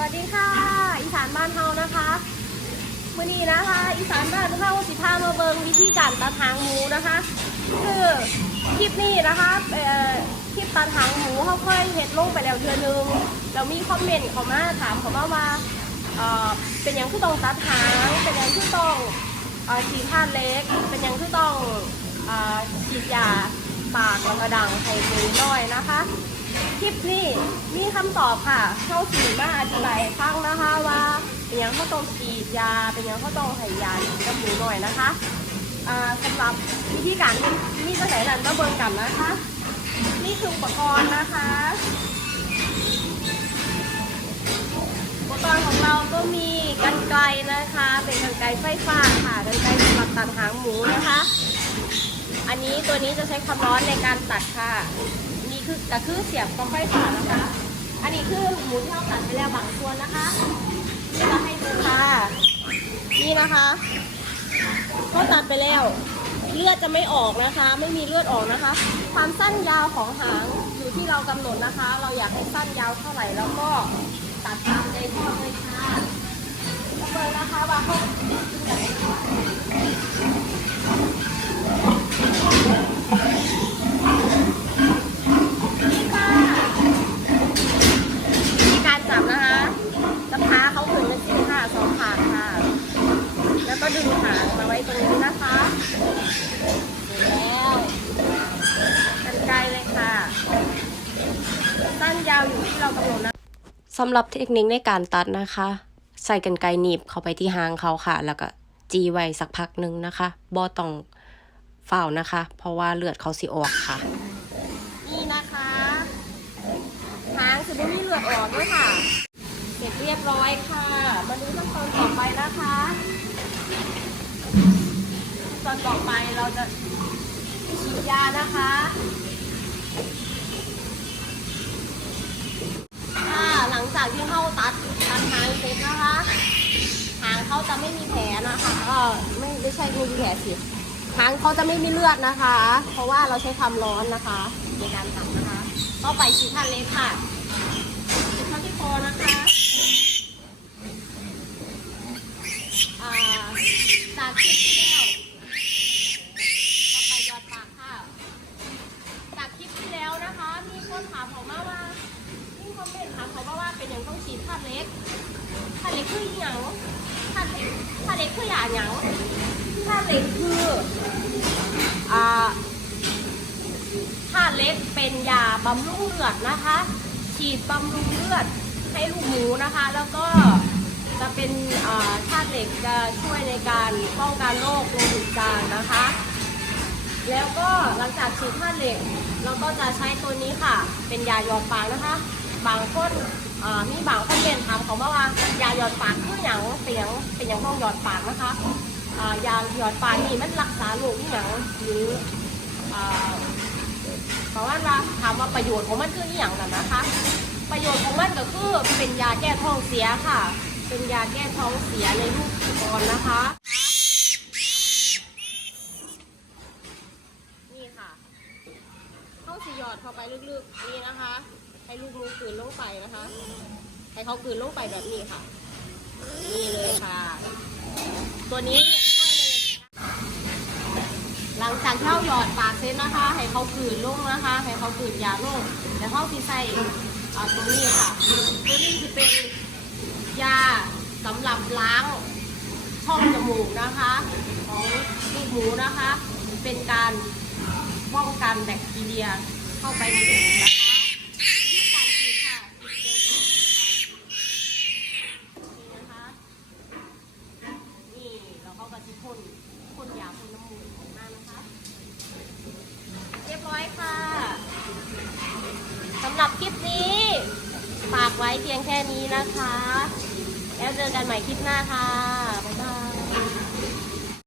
วัสดีค่ะ อีสานบ้านเฮานะคะมื่อนี้นะคะ อีสานบ้านเฮาสิพามาเบิงวิธีการตัดหางหมูนะคะ คือคลิปนี้นะคะคลิปตัดหางหมูเขาเคยเห็ดลงไปแล้วเดือนนึงแล้วมีคอมเมนต์เขามาถามเขามาว่าเเป็นยังคือต้องตัดหาง เป็นยังคือต้องอฉีดท่าเล็ก เป็นยังคือต้องอฉีดยาปากแล้วก็ดังให้หมูน้อยนะคะ คลิปนี้มีคำตอบค่ะเข้าสีมาอธิบายให้ฟังนะคะว่าเป็นยังเขาต้องฉีดยาเป็นยังเขาต้องให้ยากับหมูหน่อยนะคะอ่าสำหรับวิธีการมีมีกระแสดันก็เบิ่งกันนะคะ นี่คืออุปกรณ์นะคะอุปกรณ์ของเราก็มีกันไกรนะคะ เป็นกันไกรไฟฟ้าค่ะกันไกรสำหรับตัดหางหมูนะคะ อันนี้ตัวนี้จะใช้ความร้อนในการตัดค่ะ คือกระคือเสียบกระไฟฟ้านะคะ อันนี้คือหมูที่เราตัดไปแล้วบางส่วนนะคะนี่เราให้ดูค่ะ นี่นะคะเขาตัดไปแล้ว เลือดจะไม่ออกนะคะ ไม่มีเลือดออกนะคะ ความสั้นยาวของหางอยู่ที่เรากำหนดนะคะ เราอยากให้สั้นยาวเท่าไหร่แล้วก็ตัดตามใจชอบเลยค่ะแล้วเปิดนะคะว่าเขานี่ค่ะวิธีการจับนะคะจะพาเขาขึ้นเป็นสี่ค่ะสองขาค่ะ แล้วก็ ดึงหางมาไว้ตรงนี้นะคะเสร็จแล้วกันไกลเลยค่ะ สั้นยาวอยู่ที่เรากำหนดนะสำหรับเทคนิคในการตัดนะคะ ใส่กันไกรหนีบเข้าไปที่หางเขาค่ะ แล้วก็จีไว้สักพักหนึ่งนะคะบ่ต้องเฝ้าวนะคะ เพราะว่าเลือดเขาสิออกค่ะ นี่นะคะหางจะไม่มีเลือดออกด้วยค่ะ เสร็จเรียบร้อยค่ะ มาดูขั้นตอนต่อไปนะคะ ตอนต่อไปเราจะฉีดยานะคะค่ะหลังจากที่เข้าตัดตัดหางเสร็จนะคะหางเขาจะไม่มีแผลนะคะเออไม่ไม่ใช่ไม่มีแผลสิหางเขาจะไม่มีเลือดนะคะ เพราะว่าเราใช้ความร้อนนะคะในการตัดนะคะต่อไปฉีดทันเล็กค่ะฉีดเข้าที่คอนะคะอ่าจากคลิปที่แล้วต่อไปยอดปากค่ะ จากคลิปที่แล้วนะคะ มีคนถามเขามาว่ามีคอมเมนต์ถามเขามาว่าเป็นอย่างต้อง ฉีดทันเล็กทะเล็กคือหยังทะเลทะเล็กคืออย่างหยังทะเล็กคืออ่าทาเล็กเป็นยาบำรุงเลือดนะคะ ฉีดบำรุงเลือดให้ลูกหมูนะคะ แล้วก็จะเป็นอ่าธาตุเหล็กจะช่วยในการป้องกันโรคโลหิตจางนะคะ แล้วก็หลังจากฉีดธาตุเหล็ก เราก็จะใช้ตัวนี้ค่ะ เป็นยาหยอดปากนะคะ บางคน มีบางคนเรียนถามเขามาว่า ยาหยอดปากคืออย่างเป็นอย่างเป็นอย่างต้องหยอดปากนะคะยาหยอดปากนี่มันรักษาโรคที่อย่างหรือเพราะว่าว่าถามว่าประโยชน์ของมันคืออย่างนั้นนะคะ ประโยชน์ของมันก็คือเป็นยาแก้ท้องเสียค่ะ เป็นยาแก้ท้องเสียในลูกอ่อนนะคะนี่ค่ะเข้าสีหยอดเข้าไปลึกๆนี่นะคะ ให้ลูกมือกลืนลงไปนะคะ ให้เขากลืนลงไปแบบนี้ค่ะ นี่เลยค่ะ ตัวนี้หลังจากที่าหยอดปากเสร็จนะคะ ให้เขากลืนลงนะคะ ให้เขากลืนยาลงแล้วเขาสีใส่ตรงนี้ค่ะ ตัวนี้จะเป็นยาสำหรับล้างช่องจมูกนะคะ ของลูกหมูนะคะ เป็นการป้องกันแบคทีเรียเข้าไปในจมูกนะคะที่การฉีดค่ะฉีดเจลจมูกค่ะนี่นะคะ นี่เราก็กระชิ พ่นพ่นยาพ่นน้ำมูกออกมานะคะ เรียบร้อยค่ะสำหรับคลิปนี้ ฝากไว้เพียงแค่นี้นะคะ แล้วเจอกันใหม่คลิปหน้าค่ะบ๊าย